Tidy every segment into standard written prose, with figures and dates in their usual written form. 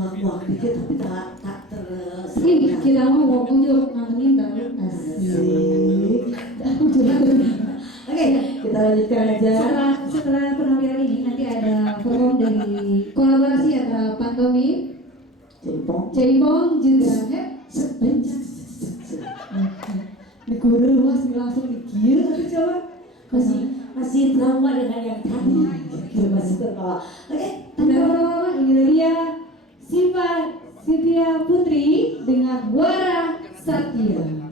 muak-muak dikit tapi tak terus. Kita mau ujung ngomongin tapi asik. Oke, kita lanjutkan aja. Setelah penampilan ini nanti ada perform dari kolaborasi antara pantomim, Jaipong juga Negara masih langsung dikira coba masih trauma dengan yang tadi masih terbawa. Oke, teman-teman ini dia Cynthia Putri dengan Wara Satya.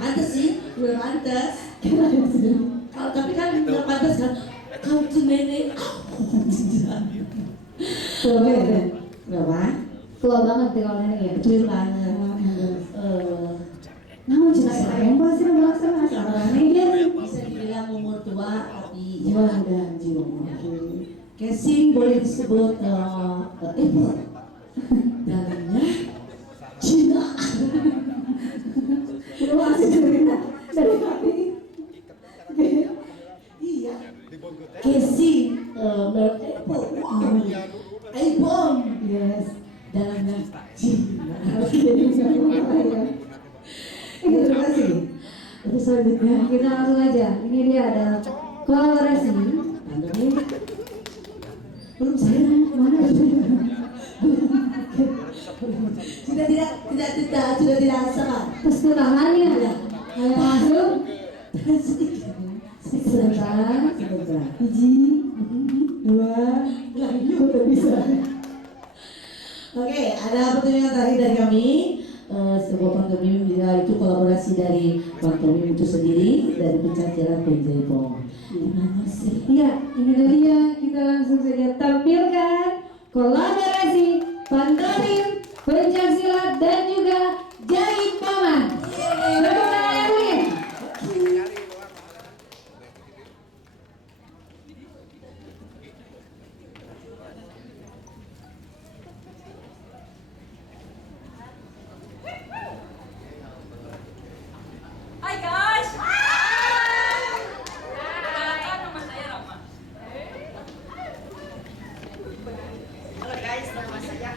pantas sih, udah pantas. Kalau tapi kan nggak pantas kan. Kau tuh nenek. Berapa? Tua banget tuh kalau nenek ya. Betul banget. Namun cina sayang pasti melaksanakan asalnya Bisa dibilang umur tua tapi jiwa muda jiwa. casing boleh disebut Apple. Dalamnya Cina. Itu masih cerita dari kami. Iya. Casing merek Apple. iPhone. Yes. Dalamnya Cina. Terima kasih. Terus selanjutnya Kita langsung aja. Ini dia ada kolaborasi. pandemi. Belum saya mana? Sudah tidak sama. Terus tangannya ada. Ayo masuk. Sebentar. Biji, dua, lagi udah bisa. Oke, ada pertanyaan terakhir dari kami. Sebuah pantomim itu kolaborasi dari pantomim itu sendiri dari pencaksilat Penjaipong. Gimana sih? Iya, ini dia. Kita langsung saja tampilkan kolaborasi pantomim, pencaksilat dan juga Jaipongan. Tepuk tangan yang meriah. Hai guys. Kenalkan nama saya Rama. Halo guys, nama saya.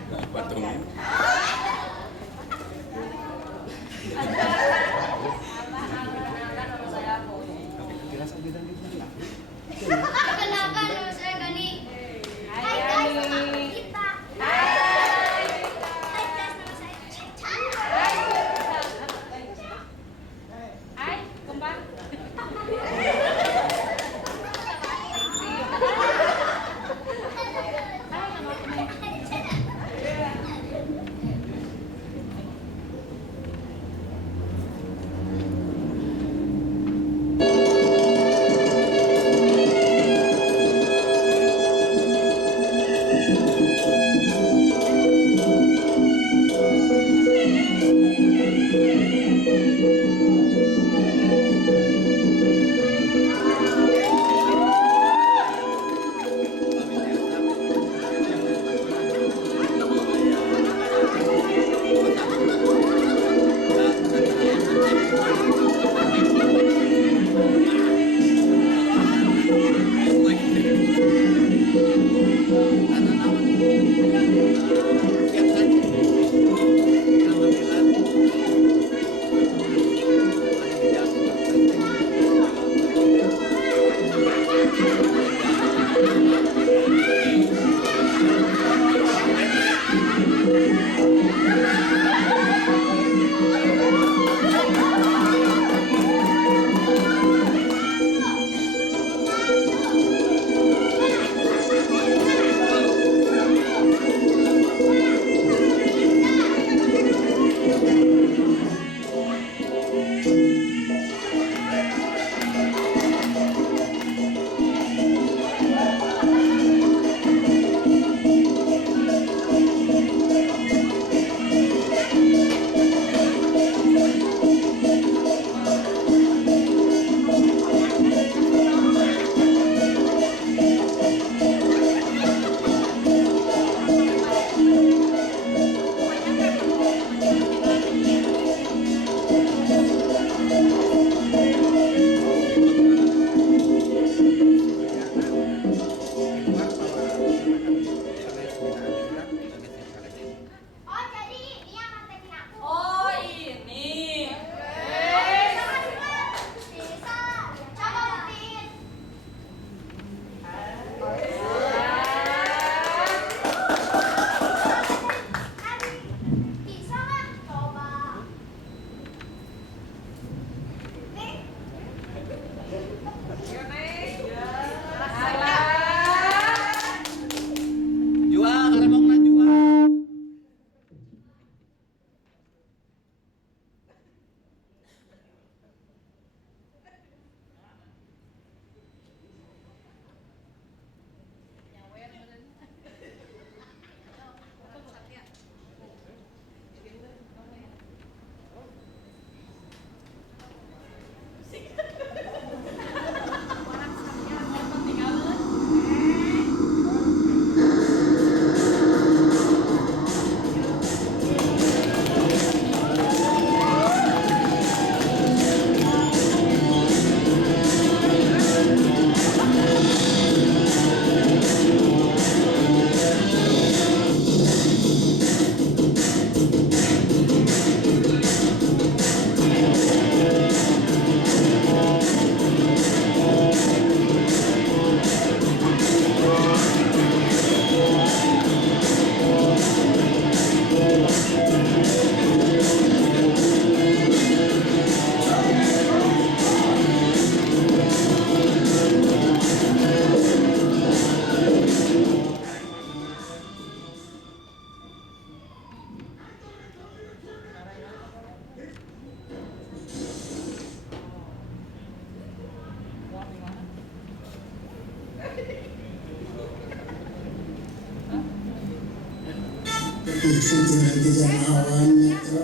Kejar awan metro.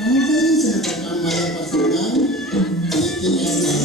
Kamu kan sahabat amal pasungan, bikin enak.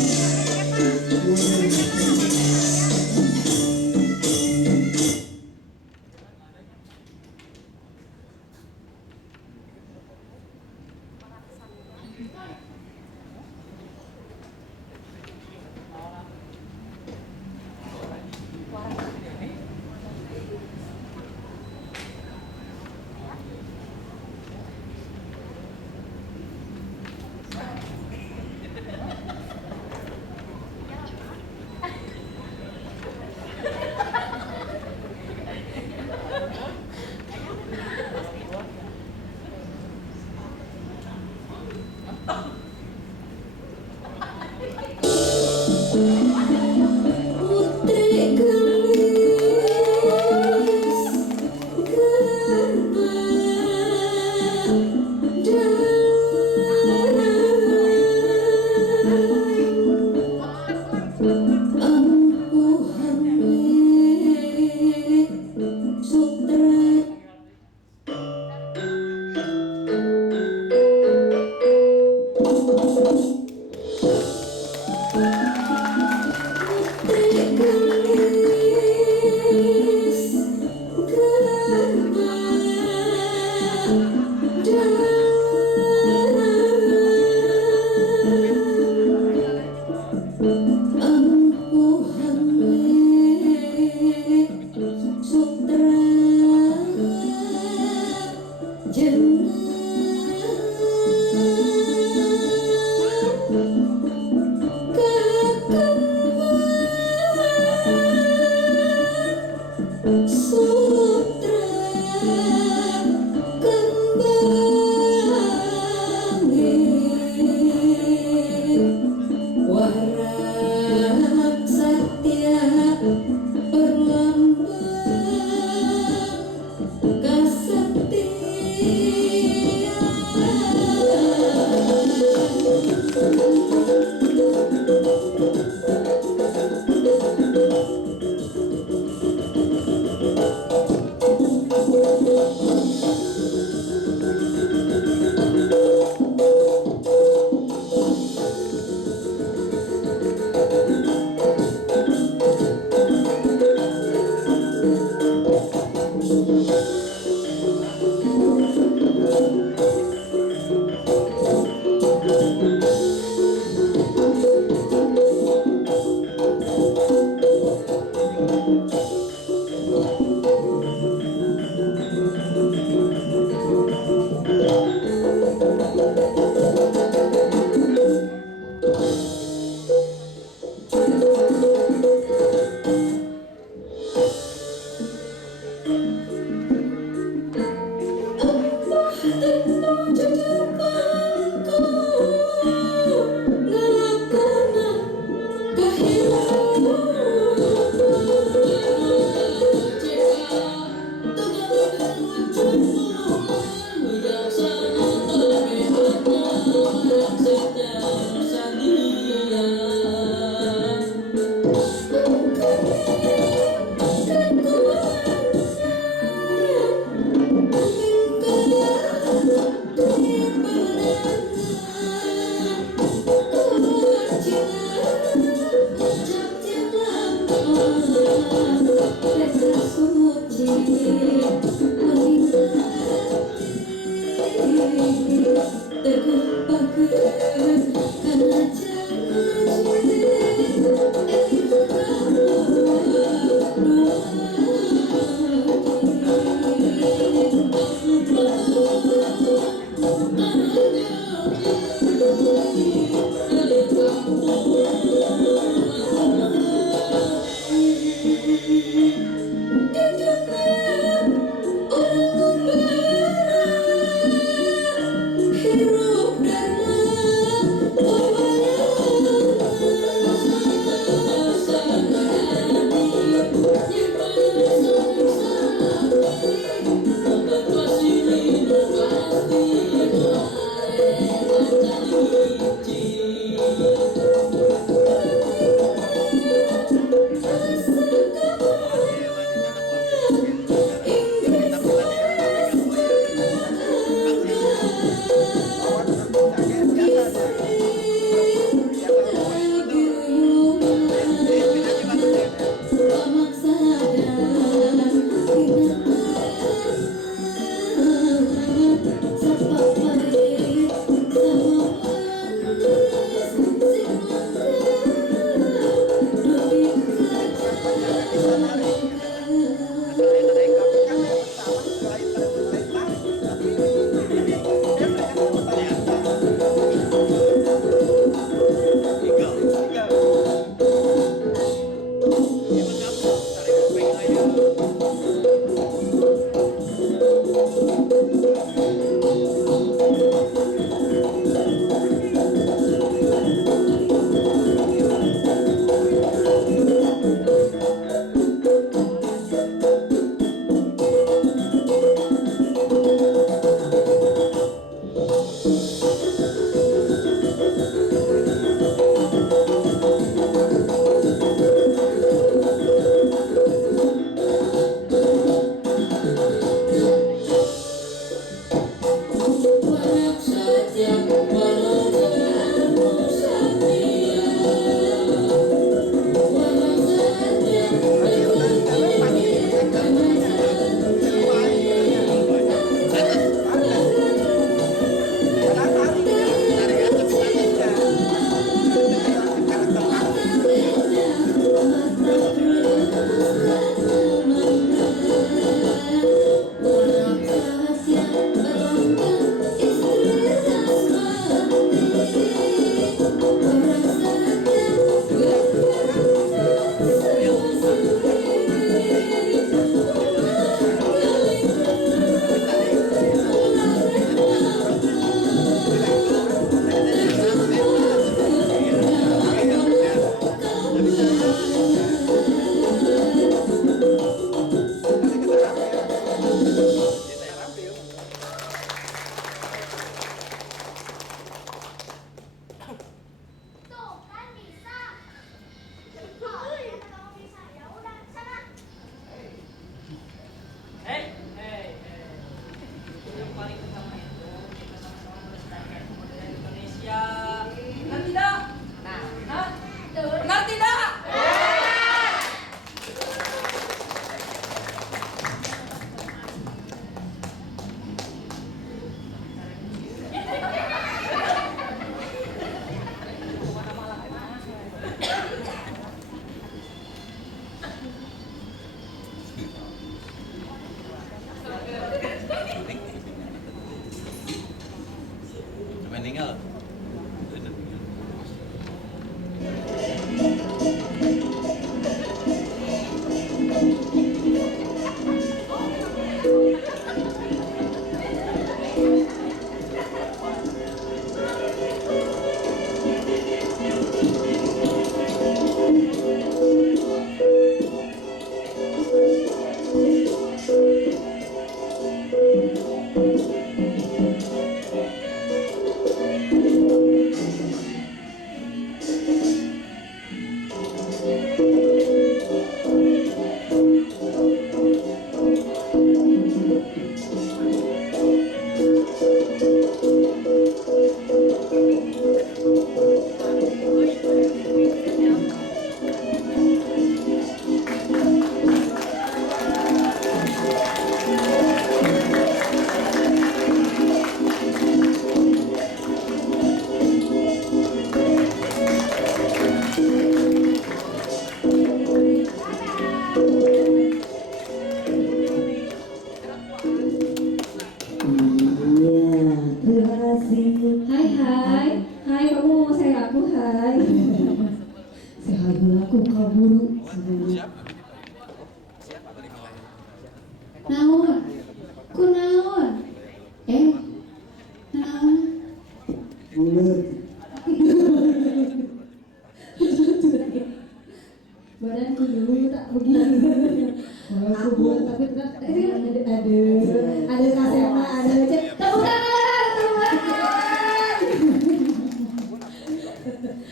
selesai. Sehat aku kaburu. Naon? Kunaon? Naon? Bulat. Badanku dulu tak begini. Kalau aku buat tapi tetap ada kasema, ada lecet. Tepuk tangan, teman.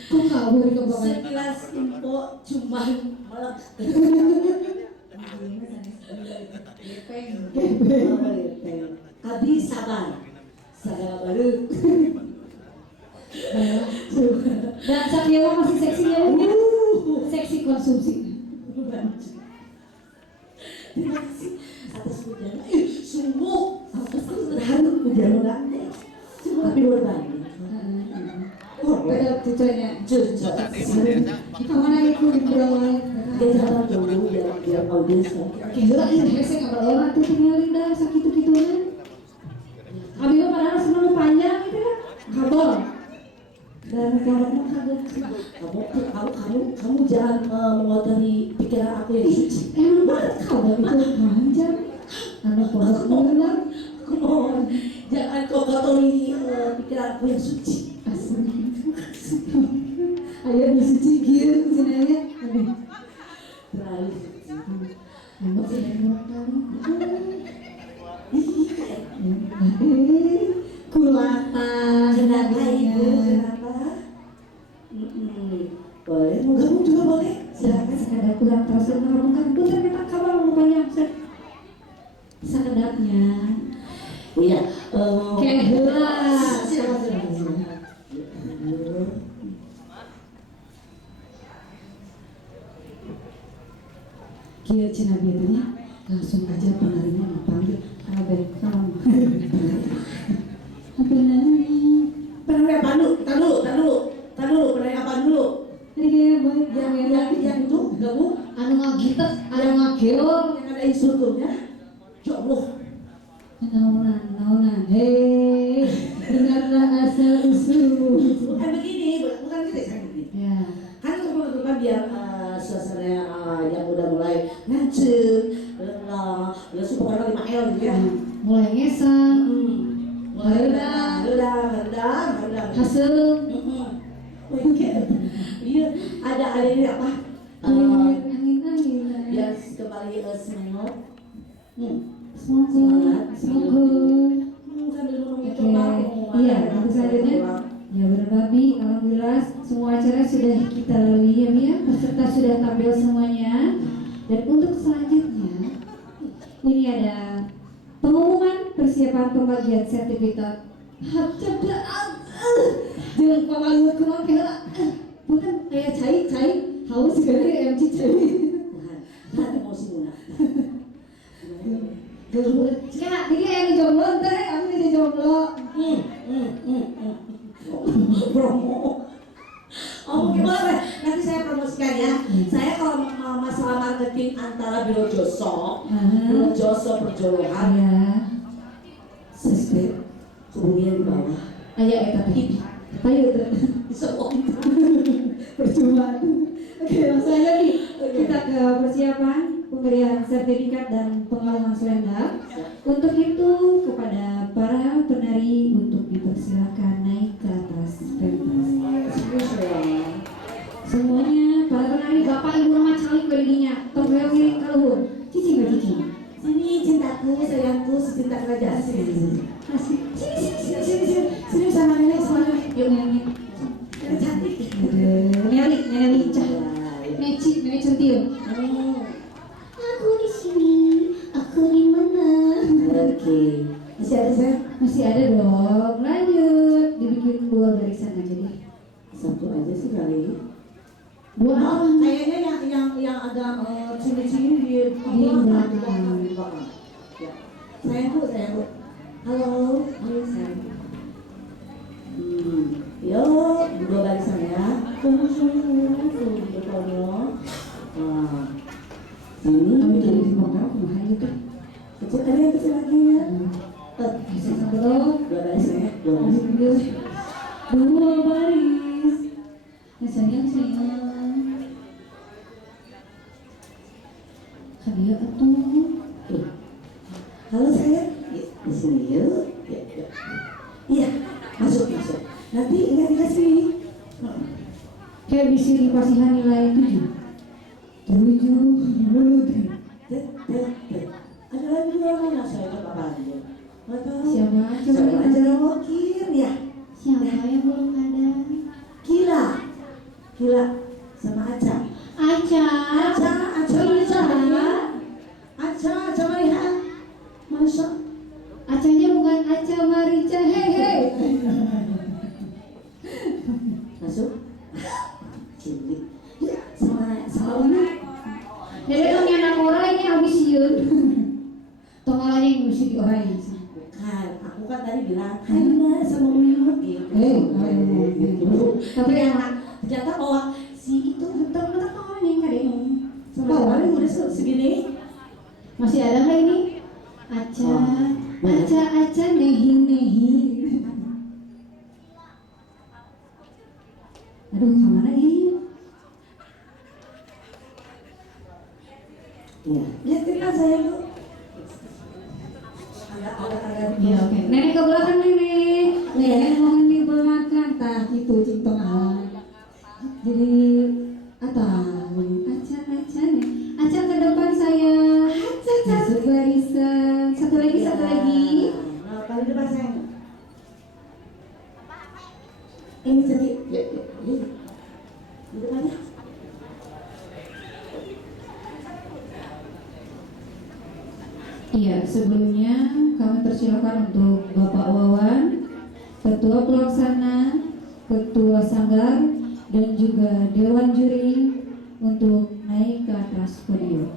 Kok kabur ke bawah? Sekilas info cuma malah Abi sabar baru Dan Sakyewa masih seksi ya, seksi konsumsi. terima kasih atas hujan sungguh atas terharu hujan nanti tapi berbagi Pada tujuannya. jujur Kamu lagi ngobrol. dia jalan dulu biar audiens Gila ini hese kabar orang tuh tinggalin dah sakit gituan. Abi mah padahal sebelum panjang gitu kan. Kabel. dan kamu jangan mengotori pikiran aku yang suci. Emang banget kabel itu panjang. Anu pondok bener. Aku mohon jangan kau kotori pikiran aku yang suci. Asli. Ayo disuci gitu sebenarnya. Aduh. Terlalu suci. Emang sih kulata. Kenapa ibu? Kenapa? Boleh, mau gabung juga boleh. Silakan sekadar kurang terasa ngomongkan putar kita kabel lupanya. Sekedarnya. Iya. Kayak gelas. Silakan. Kia cina birunya langsung aja penarinya panggil kabel kamu. Apa namanya? Penari apa dulu? Penari apa dulu? Ini kayak boy Yang itu gabung anu ngagitet, anu ngageol. yang ada instrukturnya. Ya Allah. Naunan, hei, dengarlah asal usul. Bukan begini, bukan gitu kan begini. Ya, Kan untuk biar suasana yang udah mulai ngancem, langsung pokoknya 5L gitu ya. mulai ngesang, Mulai redang. hasil, Iya, ada ini apa? angin. Biar kembali semangat. Semoga. Sambil ngomongin coba. Iya, untuk selanjutnya. Ya berbagi, alhamdulillah semua acara sudah kita lalui ya Mia, peserta sudah tampil semuanya. Dan untuk selanjutnya, ini ada pengumuman persiapan pembagian sertifikat jangan pamaluan kemana kira bukan kayak cai haus sekali MC cai Tahan emosi muna. ya ini yang jomblo ntar aku jadi jomblo Promo. Oh gimana? Nanti saya promosikan ya. Saya kalau masalah marketing antara Biro Joso Perjolohan, ya subscribe hubungi di bawah. ayo tapi ayo Semua percuma. Oke, langsung aja nih kita ke persiapan pemberian sertifikat dan pengalaman selendang. Untuk itu kepada para penari untuk dipersilakan naik ke atas pentas. Semuanya para penari bapak ibu rumah calik berinya tombel miring kaluhur. Cici nggak cici? Sini cintaku, sayangku, secinta kerajaan sini. Asik. Sini sama nenek. Yuk nenek. Nenek cantik. Nenek lincah. Nenek centil. Aku di sini. Aku di mana? Oke. Masih ada saya? Masih ada dong. Lanjut. Dibikin 2 barisan aja deh. Satu aja sih kali. 2 apa? Kayaknya yang agak ciri-ciri di belakang. Ya. Sayangku. Halo sayang. Yo, 2 barisan ya. Tunggu. Kamu Ini jadi pemotong kumaha gitu. kecil ada yang kecil lagi ya. Bisa sambil 2 barisan ya. 2 baris. 2 baris. sayang. Hadiah atuh. Halo sayang, di sini yuk. Iya, masuk. Nanti ingat dikasih. Kayak bisa dikasih nilai 7. Ada lagi dua mana saya ke bapak aja. Nggak tahu. Siapa? Coba Coba aja lihat. ngokir ya. Siapa yang belum ada? Gila sama Aca. Aca Aca melihat. Masa? Acanya bukan Aca Marica. Hehe. Masuk. Cili. Sama mana? Jadi dong anak orang ini habis yun. Tongolanya yang mesti diorain. Bukan, aku kan tadi bilang Aina sama Uyut gitu. Gitu. Tapi anak ternyata bawa si itu Bentar-bentar tongolanya yang kadang. sama kemarin udah segini. Masih ada nggak ini? Aca nehi. Aduh, kemana ini? Iya. Lihatin saya lu. Agak. Iya, oke. Nenek ke belakang nenek. Nenek mohon dipermakan tah itu cintongan. Jadi Aca nih. Aca ke depan saya. Masuk barisan. Satu lagi. Nah, paling depan saya. Ini jadi ya. Di depannya. Iya, sebelumnya kami persilakan untuk Bapak Wawan, Ketua Pelaksana, Ketua Sanggar, dan juga Dewan Juri untuk naik ke atas podium.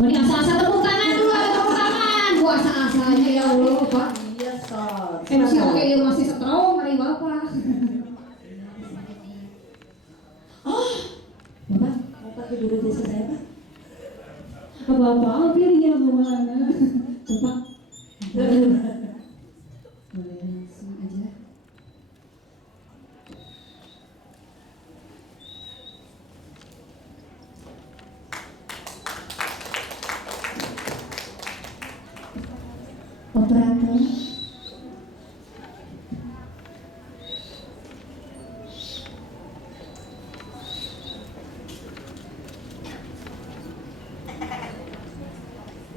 Ini asa-asa tepuk tangan dulu, ada tepuk tangan. Gua asa-asanya ya Allah, Pak. Iya, Sob. MC oke ya masih strong, mari Bapak. Bapak, Bapak duduk di sini saya, Pak. apa-apa pilih ya mana. Bapak. Boleh langsung aja. Operator.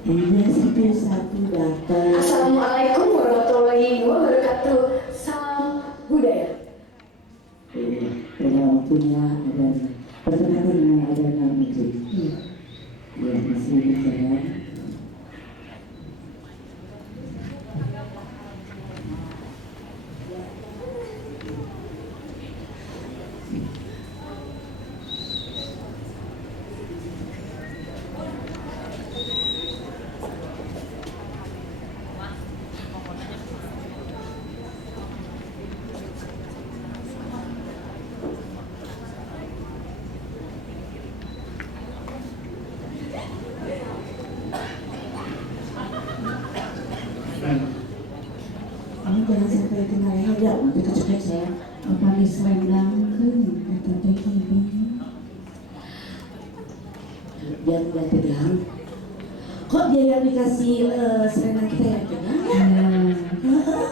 Ini satu datang. Assalamualaikum warahmatullahi wabarakatuh. Salam budaya. Pada waktunya ada pertengahan dengan adanya musik. Ya, masih berjalan. Ini jangan sampai kena leher ya, nanti kecek saya. Apa diselendangkeun eta teh kieu. Biar nggak tegang. Kok dia yang dikasih selendang kita yang tegang ya?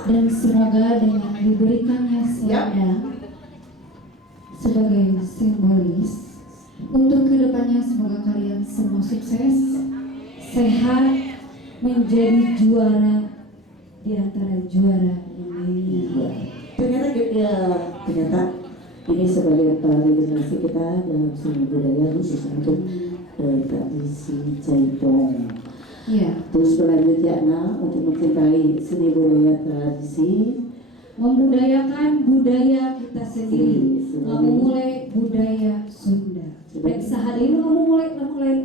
Dan semoga dengan diberikannya selendang sebagai simbolis untuk kedepannya, semoga kalian semua sukses, sehat, menjadi juara di antara juara yang lainnya. Ternyata ini sebagai legislasi kita dalam seni budaya khusus untuk tradisi Jaipong. Iya. Terus selanjutnya untuk mencintai seni budaya tradisi, Membudayakan budaya kita sendiri, memulai budaya Sunda. Dan sehari ini memulai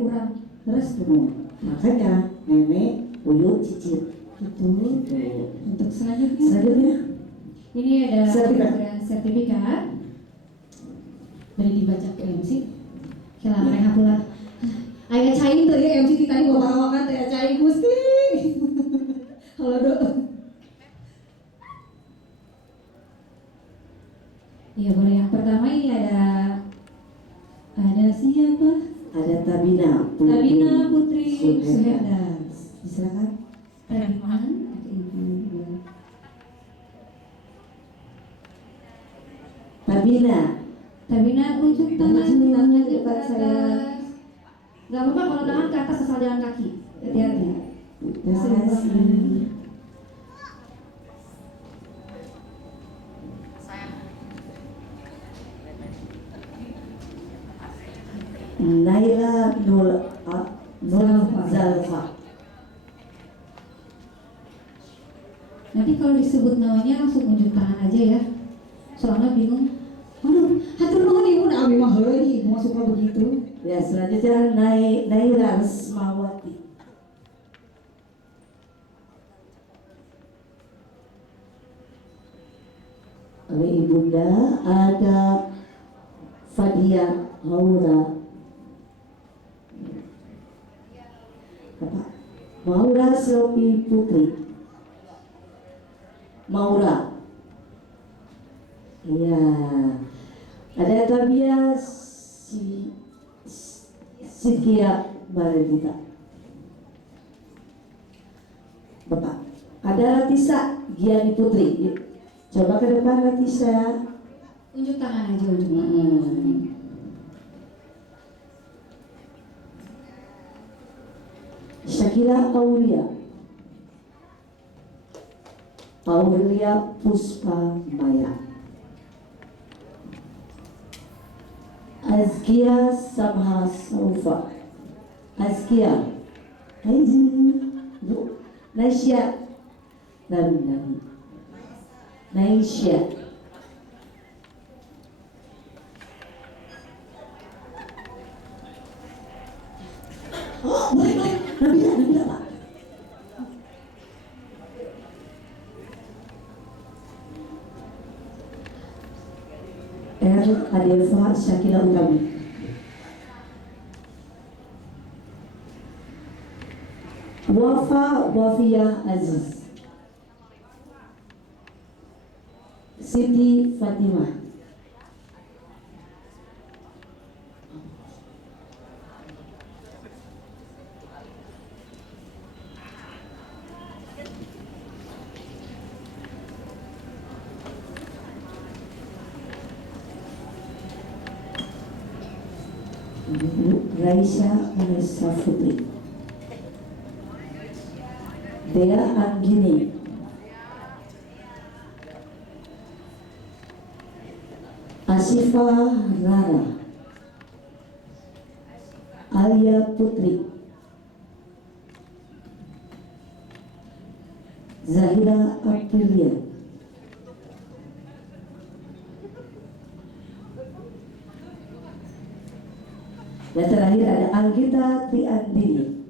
orang terus semua. Makanya nenek Uyut cicit. Betul. Untuk selanjutnya ini ada pemberian sertifikat dari dibaca ke MC. Kira mereka pula Aya Cain tuh ya MC tadi bawa-bawakan teh Cain Gusti. Halo Dok. Iya boleh yang pertama ini ada siapa? Ada Tabina Putri Suherda. Silakan. Tabina, Ibu. Tabina ujung tangan ke depan saya. atas. Gak apa-apa kalau tangan ke atas asal jalan kaki. Hati-hati. Terima kasih. Naila Nur Zalfa. Nanti kalau disebut namanya langsung unjuk tangan aja ya. Soalnya bingung. Aduh, hatur nuhun Ibu, nah abi mah heuleuy Ibu suka begitu. Ya, selanjutnya Naila Resmawati. Oleh Ibunda ada Fadia Maura. Apa? Maura Sophie Putri. Maura. Iya. Ada Tabia Sikia Baredita. Bapak. Ada Ratisa Giani Putri. Coba ke depan Ratisa. Unjuk tangan aja, unjuk tangan. Syakila Aulia Puspa Maya. Azkia Samha Saufa. Azkia Aizi Naisya Nabi Naisya. Oh, boleh. Nabila, Pak. Adelfa Syakila Utami. Wafia Aziz. Siti Fatimah. Raisya Vanessa Putri. Dea Anggini. Asifa Rara. Alia Putri. Zahira Aprilia. Dan terakhir ada Anggita Triandini.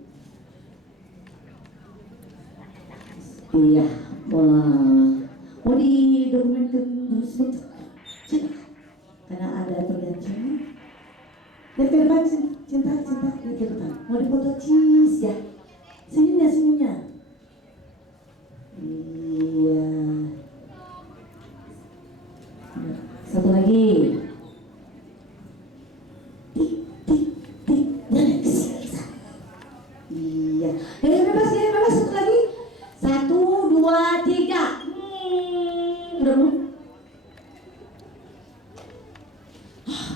Iya, wah, mau didokumentkan dulu sebentar, karena ada pergantian. Lihat ke depan, cinta, lihat ke depan. Mau dipoto cheese ya, senyumnya. Iya. Satu lagi. Iya. Gaya bebas, satu lagi. 1, 2, 3. Udah belum?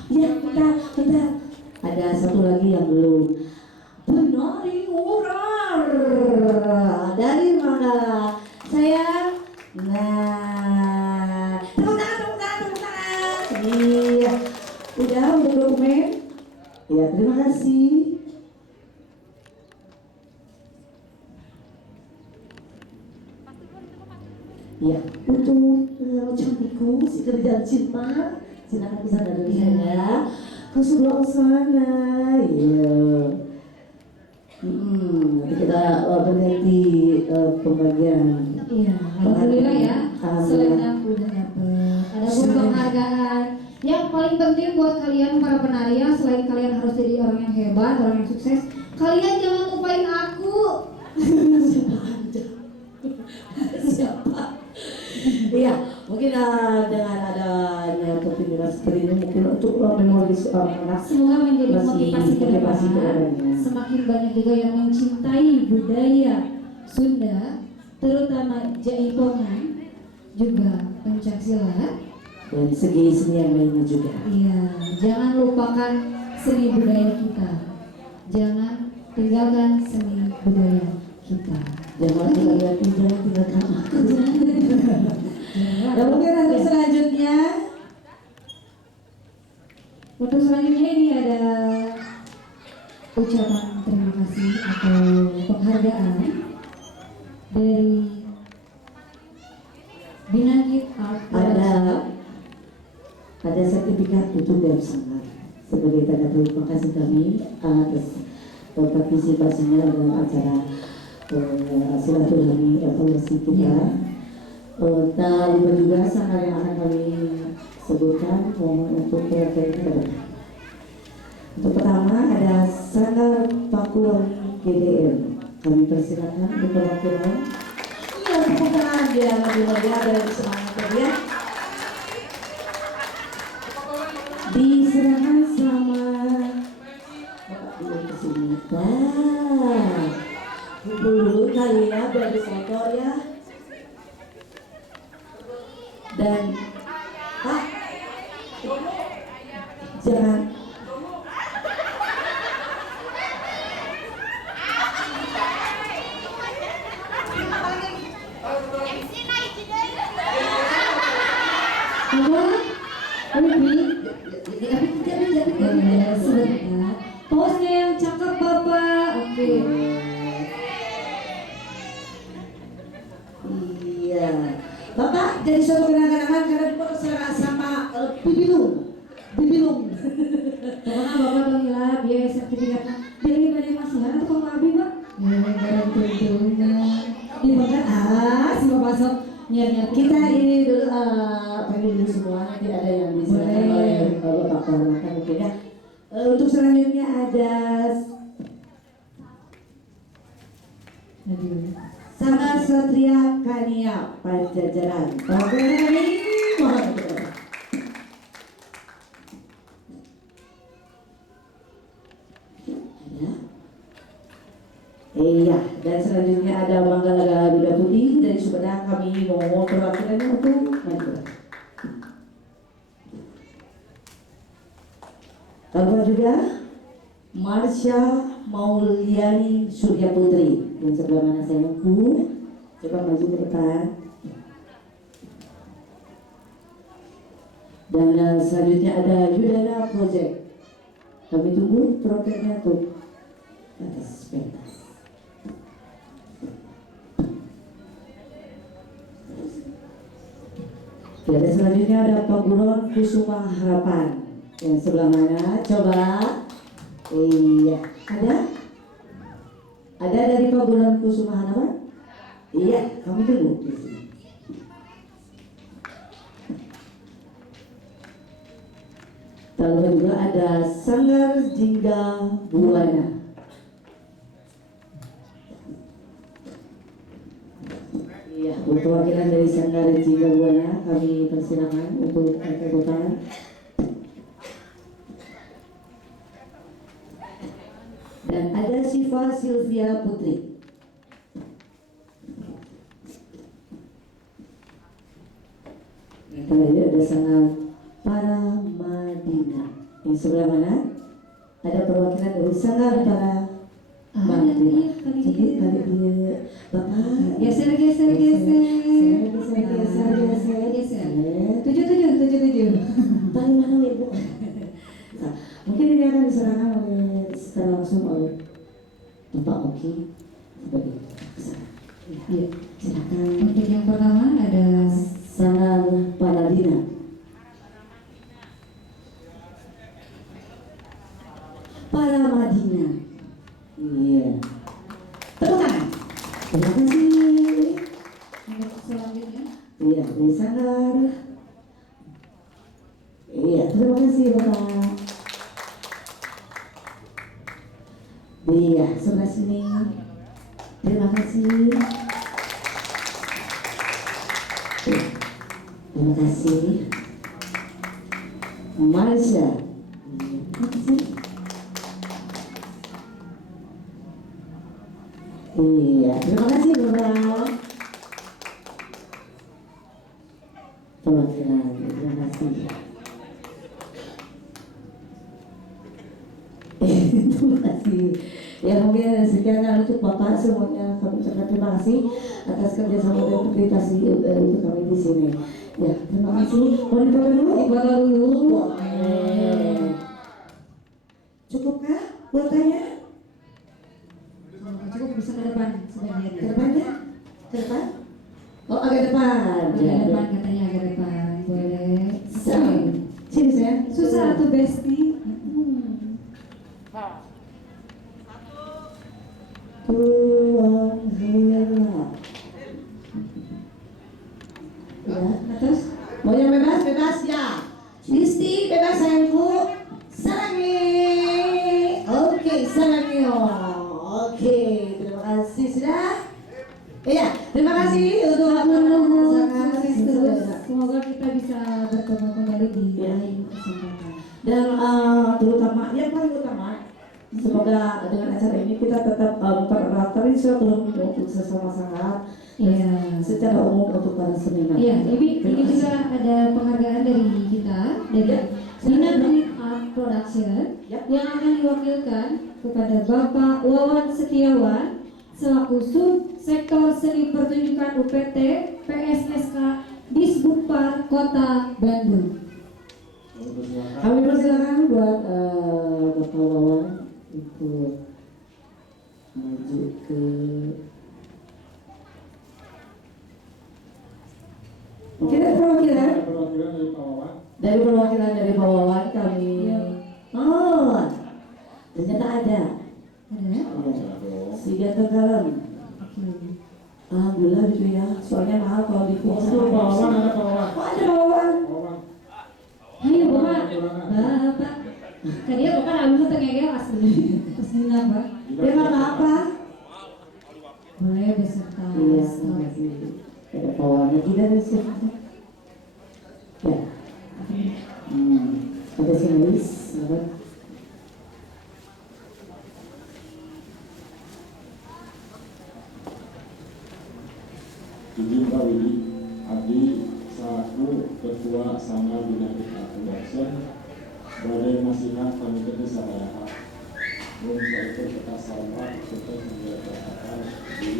Ya, bentar. Ada satu lagi yang belum. Penari urar dari Manggala. Saya, nah, tepuk tangan. Iya. Udah dokumen. Ya, terima kasih. Ya, untuk cantikku si kerjaan cinta, silakan ke sana dulu ya. Ke sebelah sana, ya. Nanti kita berganti pembagian. Iya, alhamdulillah ya. Alhamdulillah. Selendang udah dapet. Ada pun penghargaan yang paling penting buat kalian para penari ya, selain kalian harus jadi orang yang hebat, orang yang sukses, kalian jangan lupain aku. Siapa? Iya, mungkin dengan adanya pertunjukan seperti ini mungkin untuk menulis anak Semoga menjadi Masih motivasi ke motivasi ke depan. depannya. Semakin banyak juga yang mencintai budaya Sunda, terutama Jaipongan, juga pencaksilat. dan segi seni yang lainnya juga. Iya, jangan lupakan seni budaya kita. Jangan tinggalkan seni budaya kita. Jangan tinggalkan aku. Dan mungkin Ya. untuk selanjutnya Untuk selanjutnya ini ada ucapan terima kasih atau penghargaan dari Binangkit Art ada sertifikat untuk Beb Sanggar sebagai tanda terima kasih kami atas partisipasinya dalam acara silaturahmi evaluasi kita. Tak lupa juga sanggar yang akan kami sebutkan untuk pengertiannya adalah untuk pertama ada Sanggar Pakuwari GDL. Kami persilakan untuk perwakilan. Iya, tepuk tangan dia lebih meriah dan semangat ya. Diserahkan sama Bapak dulu ke sini. Wah, dulu kali ya biar foto ya. Dan Pak, jangan sebentar. Pose-nya yang cakep Bapak. Oke. iya. Bapak jadi suatu kenangan-kenangan karena di serah sama Bibilung. Pokoknya Bapak panggillah biaya sertifikatnya. Dari mana masihan atau kamu abi Pak? Ya, tentunya. Di si Bapak sok nyari-nyari. Kita ini dulu panggil dulu semua, nanti ada yang diserahkan oleh Bapak Kehormatan mungkin ya. Untuk selanjutnya ada Sanggar Satria Kania Pajajaran. Oke, kami mohon berdoa. Ada? Iya, dan selanjutnya ada Manggala Duda Putih dari Sumedang. Kami mohon perwakilannya untuk maju. Lalu juga Marsha Mauliani Surya Putri. Yang sebelah mana sayangku? Coba maju ke depan. Dan selanjutnya ada Yudana Project. Kami tunggu programnya untuk atas pentas. Dan selanjutnya ada Paguron Kusuma Harapan. Yang sebelah mana? Coba. Iya, ada dari Paguron Kusuma Harapan? Iya, kami tunggu di sini. Lalu juga ada Sanggar Jingga Buana. Iya, untuk wakilan dari Sanggar Jingga Buana kami persilakan untuk angkat tangan. Dan ada Siva Sylvia Putri. Tadi ada Sanggar Para Madina. Yang sebelah mana? Ada perwakilan dari Sanggar Para Madina. Jadi kali dia Bapak Geser. Tujuh. paling mana Ibu? Nah, mungkin ini akan diserahkan oleh secara langsung oleh Bapak Oki sebagai kesana. Iya, silakan. Untuk yang pertama ada Sanggar Paladina. Para Madina. Iya. Tepuk tangan. Terima kasih. untuk selanjutnya. Iya, dari Sanggar. Iya, terima kasih Bapak. Iya, sebelah sini. Terima kasih. Terima kasih. Marsha. Terima kasih. Iya, terima kasih Bapak. Perwakilan, terima kasih. Terima kasih. Ya mungkin sekian untuk Bapak semuanya kami ucapkan terima kasih atas kerjasama dan akreditasi untuk kami di sini. Ya terima kasih. Mau difoto dulu? Difoto dulu. Boleh. Cukupkah kuotanya? Cukup bisa ke depan sebagian. Ke depannya? Ke depan? Oh agak depan. Agak depan katanya agak depan. Boleh. Sini saya. Susah tuh Besti. Tuang hela. Ya, Terus mau yang bebas bebas ya. Listi bebas sayangku. Sarangi. Oke, sarangi. Oke, terima kasih sudah. Iya, terima kasih untuk menunggu sangat sukses terus. Semoga kita bisa bertemu kembali di lain kesempatan. Dan terutama yang paling utama, semoga dengan acara ini kita tetap mempererat silaturahmi untuk sesama sangat. Iya. Secara umum untuk para seniman. Iya, ini juga ada penghargaan dari kita dari Dina Green Art Production yang akan diwakilkan kepada Bapak Wawan Setiawan selaku Subsektor Seni Pertunjukan UPT PSSK Disbudpar Kota Bandung. Kami persilakan buat Bapak Wawan untuk maju ke kita perwakilan dari Pak Wawan kami. Oh, ternyata ada. Si Gatot Kalem. Alhamdulillah gitu ya. Soalnya mahal kalau di Itu Pak Wawan ada Pak Wawan. Oh, ada Pak Wawan. Ayo Bapak. Kalian Bapak lalu tengah asli. Asli apa? Dia mana apa? Boleh beserta. Iya, terima kasih. Ada Pak Wawan juga di sini. Ya. Ada si Luis. Izin Pak Widi, Abdi selaku Ketua Sanggar Binari Production, Badai Masihat kami kerja Saraya. Belum saya ikut kita sama kita menjalankan di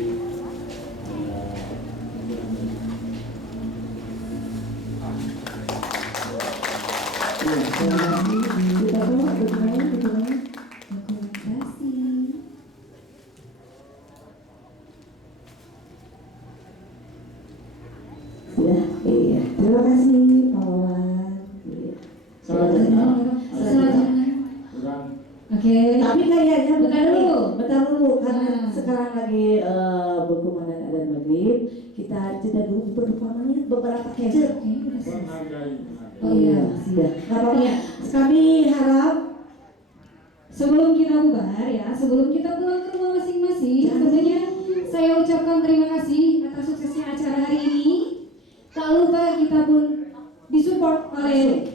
Iya, terima kasih Pak Wawan. Oke. Tapi kayaknya Bentar dulu. bentar dulu karena sekarang lagi berkumandang adzan maghrib, kita jeda dulu beberapa menit, beberapa kecil. menghargai. Oh iya, Ya, nggak apa-apa. Iya. Kami harap sebelum kita bubar ya, sebelum kita pulang ke rumah masing-masing, tentunya saya ucapkan terima kasih atas suksesnya acara hari ini. Tak lupa kita pun disupport oleh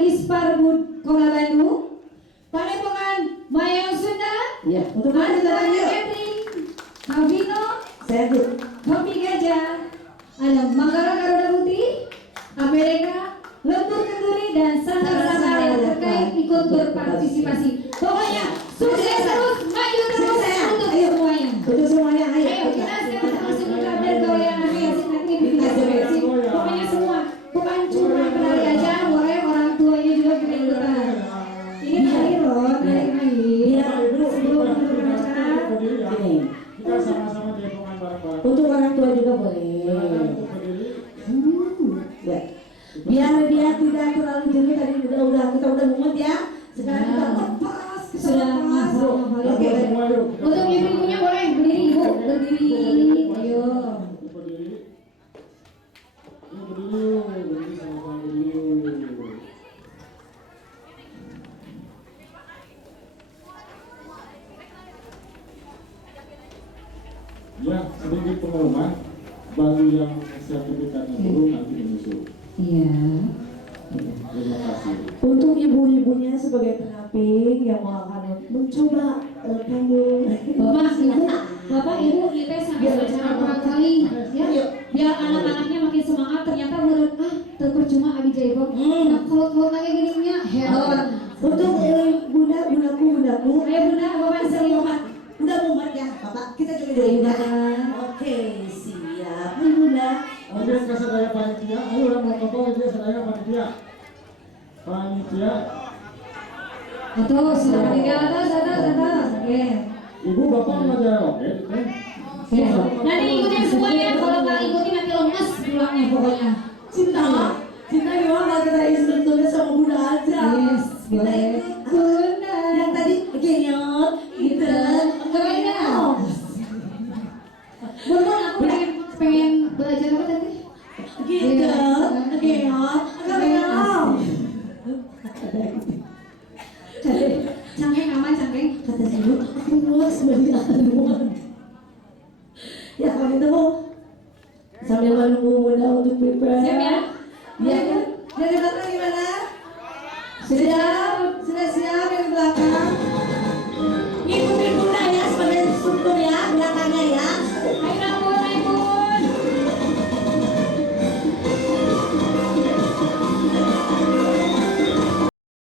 Disparbud Kota Bandung, Padepokan Mayang Sunda, ya untuk Ada lanjut. Catering, Kavino, Saya tuh Kopi Gajah, ada Manggarai Garuda Putih, Amerika, Lembur Kenduri dan sanggar-sanggar yang terkait ikut berpartisipasi. Pokoknya sukses terus, maju terus untuk semuanya. untuk semuanya Ayo kita sekarang langsung kita bergoyang nanti pokoknya semua bukan cuma penari aja, orang tuanya juga kita ikutan. Ini hari loh, hari sebelum acara. ini Kita sama-sama jaipongan bareng-bareng. untuk orang tua juga boleh. Untuk berdiri. Ya. Biar dia tidak terlalu jenuh tadi udah kita udah mumet ya. Sekarang kita lepas, kita Sudah lepas. masuk. Oke. Semua yuk. Untuk ibu-ibunya boleh berdiri ibu, berdiri. Ayo. Berdiri. Yuk berdiri. Berdiri sama-sama berdiri. pengumuman bagi yang sertifikatnya belum nanti menyusul. Iya. Terima kasih. Untuk ibu-ibunya sebagai pendamping yang mau akan mencoba panggil Bapak Ibu kita sambil bicara barangkali ya biar anak-anaknya makin semangat ternyata menurut terpercuma abi jaibon. Nah kalau kayak gininya heran. untuk bundaku Ayo bunda bapak seriumat. udah mumat ya bapak kita juga oke siap bunda. Oke, kesadaya panitia. Ayo orang protokol dia sadaya panitia. Panitia. Atau silakan di atas. Oke. Ibu bapak belajar oke. Oke. Nanti ikutin semua ya. Kalau nggak ikutin nanti lemes tulangnya pokoknya. cinta gimana kita instrukturnya sama bunda aja. Yes, Kita boleh. ini Bunda. yang tadi genyot gitu. Kebayang. Bunda aku pengen belajar apa tadi? Gitu, genyot, genyot. Cangkeng aman cangkeng. Kata ibu, aku luas bagi anuan. Ya kalau gitu sambil menunggu bunda untuk prepare. Siap ya? Iya kan?